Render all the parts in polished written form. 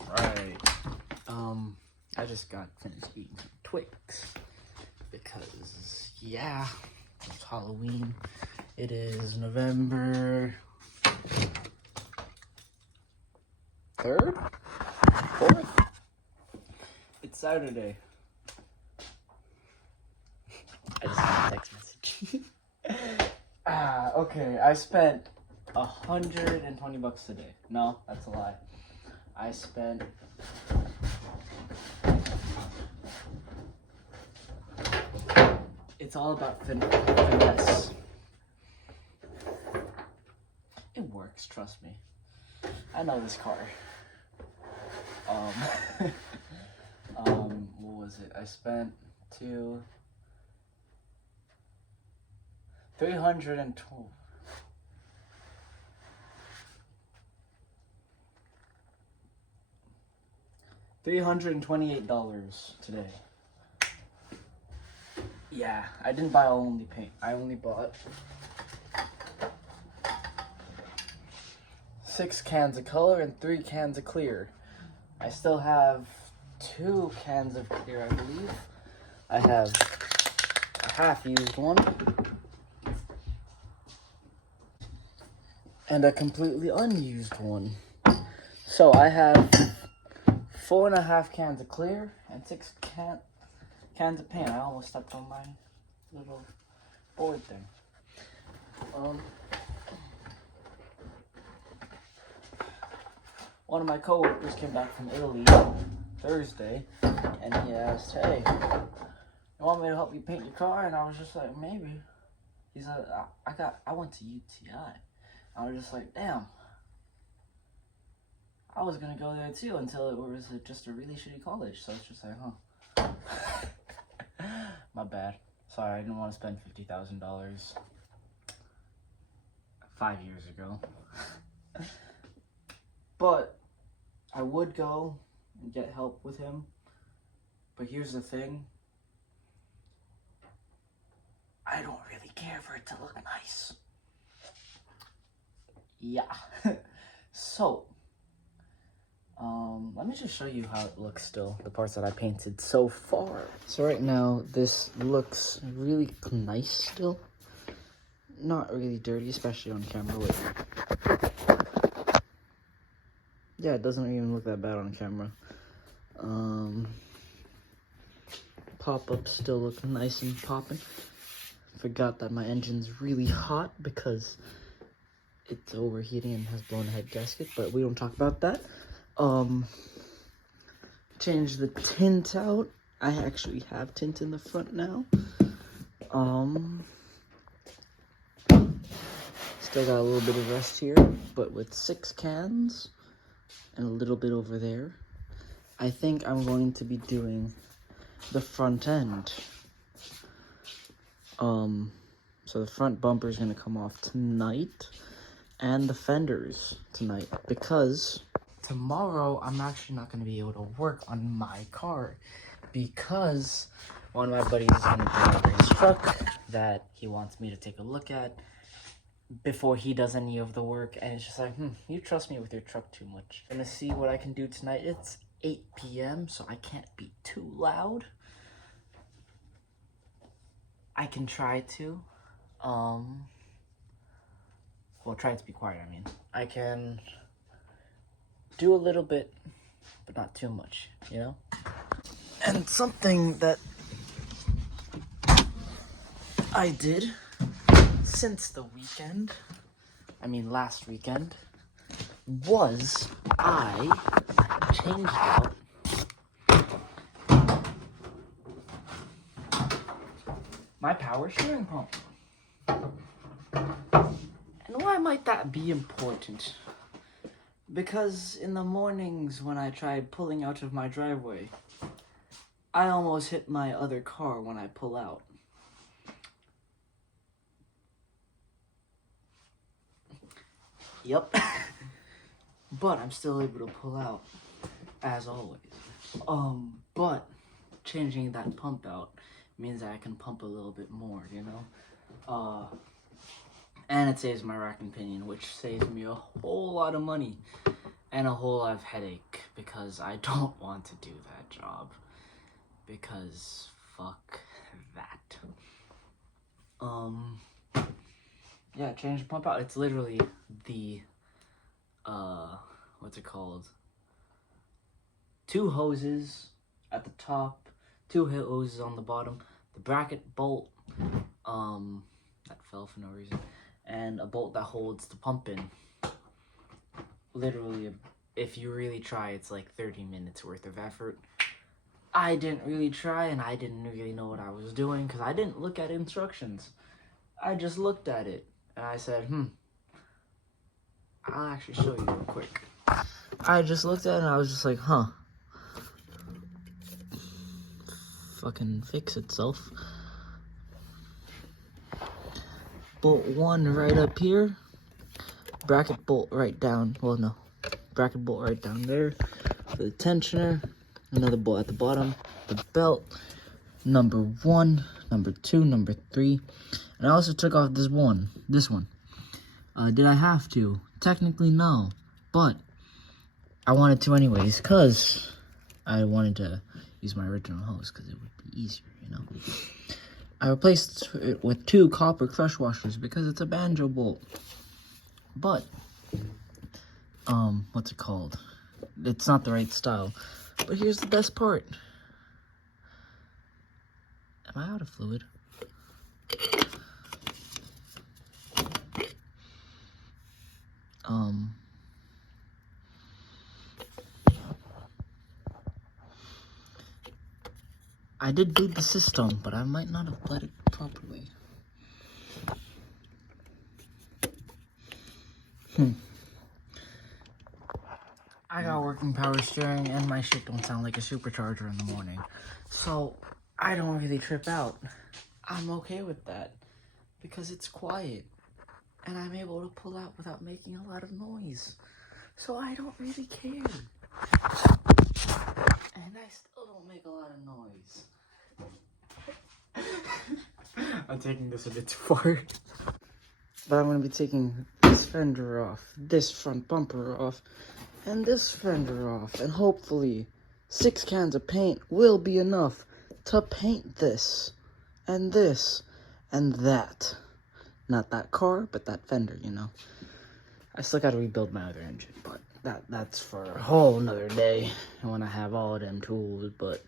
Alright. I just got finished eating some Twix because, yeah, it's Halloween. It is November 3rd? 4th? It's Saturday. I just got a text message. Okay, I spent $120 today. No, that's a lie. I spent it's all about finesse. It works, trust me. I know this car. What was it? I spent $328 today. Yeah, I didn't buy only paint. I only bought 6 cans of color and 3 cans of clear. I still have 2 cans of clear, I believe. I have a half-used one and a completely unused one. So I have 4.5 cans of clear and 6 cans of paint. I almost stepped on my little board thing. One of my coworkers came back from Italy Thursday, and he asked, "Hey, you want me to help you paint your car?" And I was just like, "Maybe." He's like, I went to UTI." I was just like, damn. I was gonna go there too until it was just a really shitty college. So it's just like, huh. My bad. Sorry, I didn't want to spend $50,000 5 years ago. But I would go and get help with him. But here's the thing. I don't really care for it to look nice. Yeah. So, let me just show you how it looks still, the parts that I painted so far. So right now, this looks really nice still. Not really dirty, especially on camera. Wait. Yeah, it doesn't even look that bad on camera. Pop-ups still look nice and popping. Forgot that my engine's really hot because it's overheating and has blown a head gasket, but we don't talk about that. Change the tint out. I actually have tint in the front now. Still got a little bit of rust here, but with 6 cans and a little bit over there, I think I'm going to be doing the front end. So the front bumper is going to come off tonight, and the fenders tonight, because tomorrow I'm actually not going to be able to work on my car because one of my buddies is going to bring over his truck that he wants me to take a look at before he does any of the work, and it's just like, you trust me with your truck too much. I'm going to see what I can do tonight. It's 8 p.m. so I can't be too loud. I can try to well, try to be quiet. I mean, I can do a little bit, but not too much, you know? And something that I did since the weekend, I mean last weekend, was I changed out my power steering pump. And why might that be important? Because in the mornings when I tried pulling out of my driveway, I almost hit my other car when I pull out. Yep. But I'm still able to pull out, as always. But changing that pump out means that I can pump a little bit more, you know? And it saves my rack and pinion, which saves me a whole lot of money and a whole lot of headache. because I don't want to do that job. Because fuck that. Yeah, change the pump out. It's literally the, what's it called? 2 hoses at the top, 2 hoses on the bottom, the bracket bolt, that fell for no reason, and a bolt that holds the pump in. Literally, if you really try, it's like 30 minutes worth of effort. I didn't really try, and I didn't really know what I was doing, because I didn't look at instructions. I just looked at it, and I said, I'll actually show you real quick. I just looked at it, and I was just like, fucking fix itself. Bolt 1 right up here. Bracket bolt right down. Well, no. Bracket bolt right down there. The tensioner. Another bolt at the bottom. The belt. Number 1. Number 2. Number 3. And I also took off this one. Did I have to? Technically, no. But I wanted to anyways, because I wanted to use my original hose because it would be easier, you know. I replaced it with 2 copper crush washers because it's a banjo bolt. But, what's it called? It's not the right style. But here's the best part. Am I out of fluid? I did boot the system, but I might not have bled it properly. I got working power steering, and my shit don't sound like a supercharger in the morning. So, I don't really trip out. I'm okay with that, because it's quiet, and I'm able to pull out without making a lot of noise. So I don't really care. And I still don't make a lot of noise. I'm taking this a bit too far. But I'm going to be taking this fender off, this front bumper off, and this fender off. And hopefully 6 cans of paint will be enough to paint this, and that. Not that car, but that fender, you know. I still got to rebuild my other engine, but that's for a whole nother day when I have all of them tools, but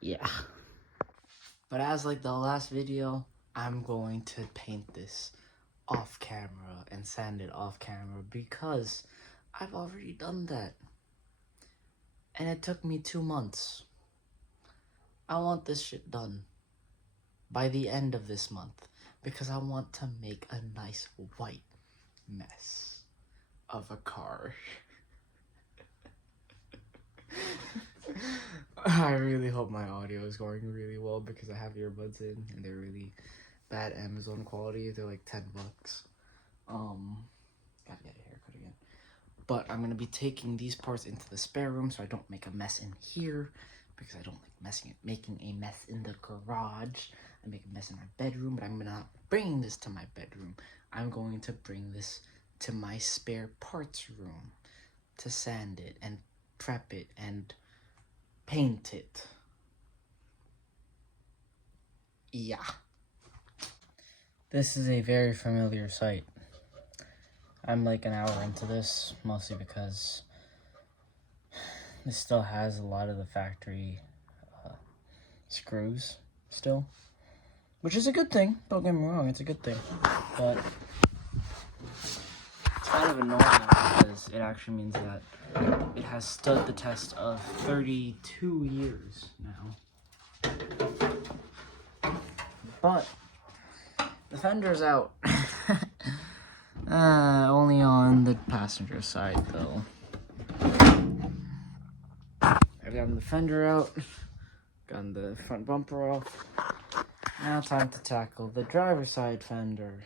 yeah. But as like the last video, I'm going to paint this off camera and sand it off camera because I've already done that. And it took me 2 months. I want this shit done by the end of this month because I want to make a nice white mess of a car. I really hope my audio is going really well because I have earbuds in and they're really bad Amazon quality. They're like $10. Gotta get a haircut again. But I'm gonna be taking these parts into the spare room so I don't make a mess in here because I don't like making a mess in the garage. I make a mess in my bedroom, but I'm not bringing this to my bedroom. I'm going to bring this to my spare parts room to sand it and prep it and paint it. Yeah. This is a very familiar sight. I'm like an hour into this, mostly because this still has a lot of the factory screws still. Which is a good thing, don't get me wrong, it's a good thing. But it's kind of annoying because it actually means that it has stood the test of 32 years now. But the fender's out. Only on the passenger side though. I've gotten the fender out, gotten the front bumper off. Now time to tackle the driver's side fender.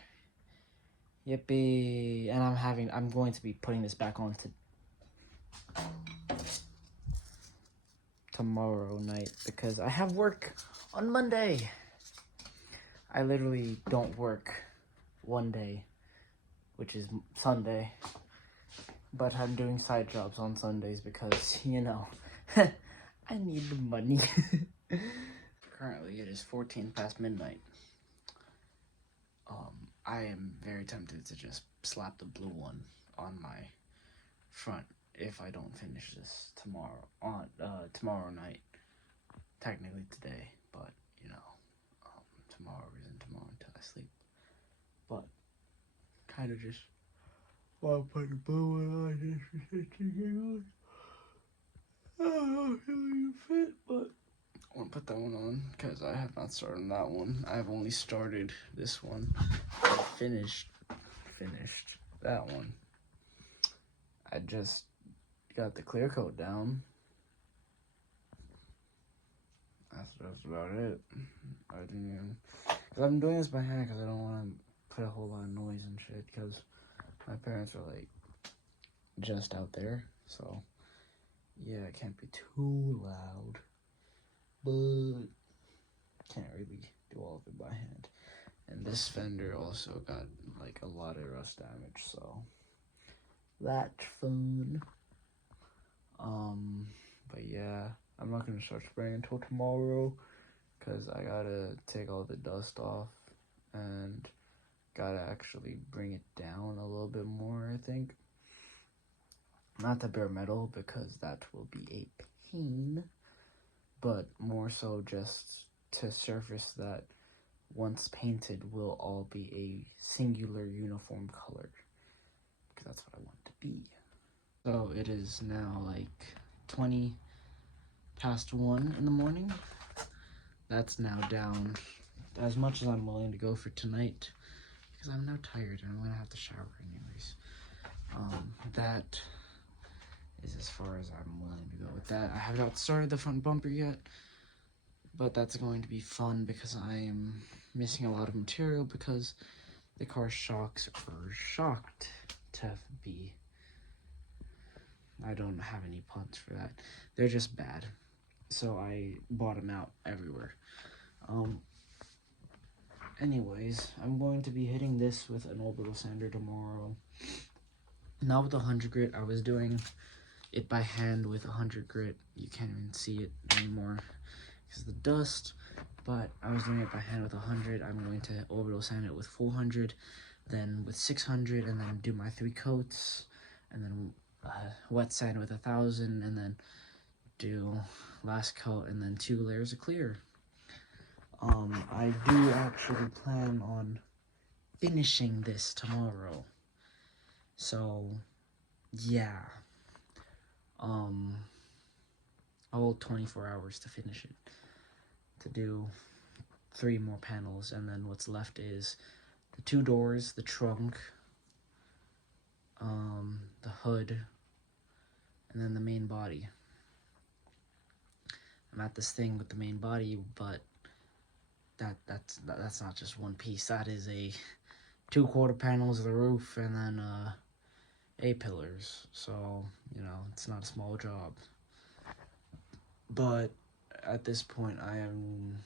Yippee! And I'm going to be putting this back on tomorrow night because I have work on Monday. I literally don't work one day, which is Sunday. But I'm doing side jobs on Sundays because, you know, I need the money. Currently, it is 14 past midnight. I am very tempted to just slap the blue one on my front if I don't finish this tomorrow night. Technically today, but you know, tomorrow isn't tomorrow until I sleep. But kind of just want to put the blue one on just for giggles. I don't know if it'll fit, but I want to put that one on because I have not started that one. I've only started this one. I finished that one. I just got the clear coat down. That's about it. I didn't even, cause I'm doing this by hand because I don't want to put a whole lot of noise and shit because my parents are like just out there, so yeah, it can't be too loud, but can't really do all of it by hand. And this fender also got like a lot of rust damage, so that's fun. But yeah, I'm not gonna start spraying until tomorrow because I gotta take all the dust off and gotta actually bring it down a little bit more, I think. Not the bare metal because that will be a pain, but more so just to surface that once painted will all be a singular uniform color because that's what I want to be. So it is now like 20 past 1 in the morning. That's now down as much as I'm willing to go for tonight because I'm now tired and I'm gonna have to shower anyways. That is as far as I'm willing to go with that. I have not started the front bumper yet, but that's going to be fun because I am missing a lot of material because the car shocks are shocked to be. I don't have any puns for that. They're just bad. So I bought them out everywhere. Anyways, I'm going to be hitting this with an orbital sander tomorrow. Not with 100 grit. I was doing it by hand with 100 grit. You can't even see it anymore because of the dust. But I was doing it by hand with 100. I'm going to orbital sand it with 400, then with 600, and then do my 3 coats, and then wet sand with 1,000, and then do last coat, and then 2 layers of clear. I do actually plan on finishing this tomorrow. So, yeah. All 24 hours to finish it. To do 3 more panels, and then what's left is the 2 doors, the trunk, the hood, and then the main body. I'm at this thing with the main body, but that's not just one piece. That is a 2 quarter panels of the roof and then A-pillars. So, you know, it's not a small job. But at this point, I am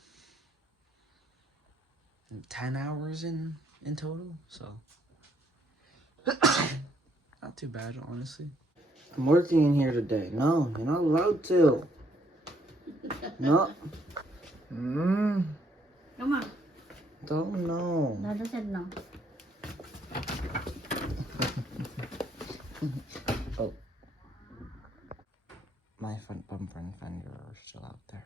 10 hours in total, so not too bad, honestly. I'm working in here today. No, you're not allowed to. No. Come on. Don't know. Dada said no. Oh. My front bumper and fender are still out there.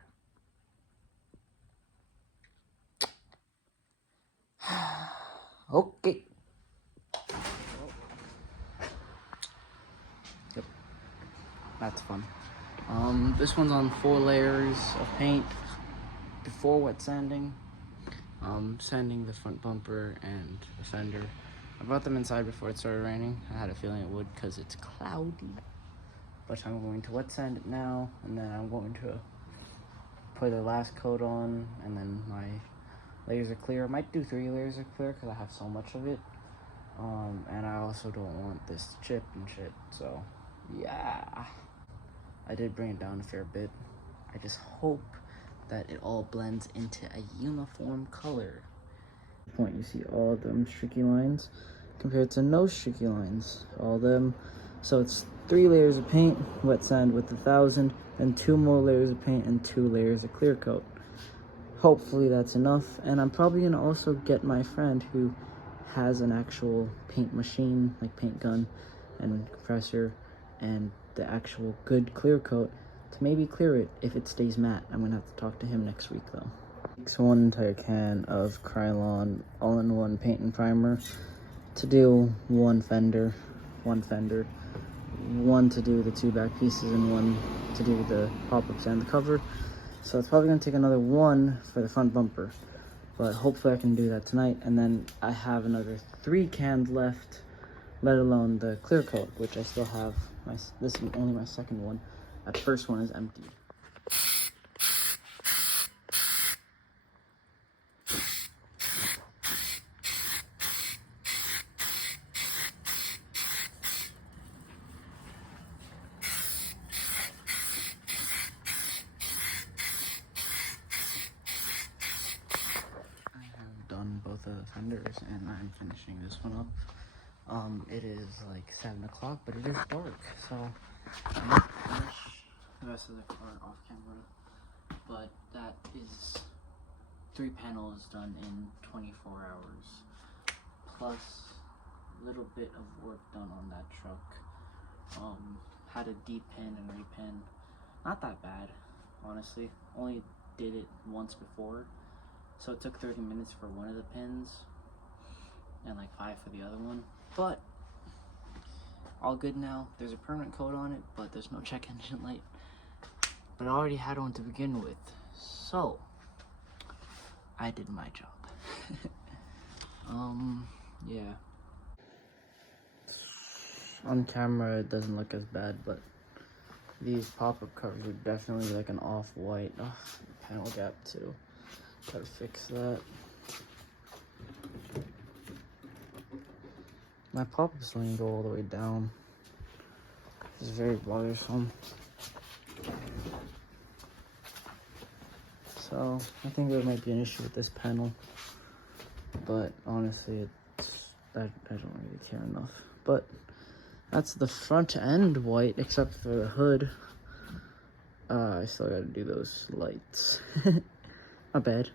Okay. Yep. That's fun. This one's on 4 layers of paint before wet sanding. Sanding the front bumper and the fender. I brought them inside before it started raining. I had a feeling it would because it's cloudy. But I'm going to wet sand it now, and then I'm going to put the last coat on, and then my layers of clear. I might do 3 layers of clear because I have so much of it. And I also don't want this to chip and shit, so yeah. I did bring it down a fair bit. I just hope that it all blends into a uniform color. Point, you see all of them streaky lines compared to no streaky lines. All of them So it's 3 layers of paint, wet sand with 1,000, and 2 more layers of paint and 2 layers of clear coat. Hopefully that's enough. And I'm probably gonna also get my friend who has an actual paint machine, like paint gun and compressor, and the actual good clear coat to maybe clear it if it stays matte. I'm gonna have to talk to him next week though. So 1 entire can of Krylon all-in-one paint and primer to do one fender, one to do the 2 back pieces, and 1 to do the pop-ups and the cover. So it's probably gonna take another 1 for the front bumper, but hopefully I can do that tonight. And then I have another 3 cans left, let alone the clear coat, which I still have. This is only my second one. That first one is empty. Done both of the fenders, and I'm finishing this one up. It is like 7 o'clock, but it is dark, so I'm gonna finish the rest of the car off camera. But that is 3 panels done in 24 hours, plus a little bit of work done on that truck. Had a de-pin and re-pin. Not that bad, honestly. Only did it once before. So it took 30 minutes for one of the pins and like 5 for the other one. But all good now. There's a permanent coat on it, but there's no check engine light. But I already had one to begin with. So I did my job. Yeah. On camera it doesn't look as bad, but these pop-up covers are definitely like an off-white. Oh, panel gap too. Gotta fix that. My pop-ups don't even go all the way down. It's very bothersome. So I think there might be an issue with this panel, but honestly, I don't really care enough. But that's the front end white, except for the hood. I still gotta do those lights. Not bad.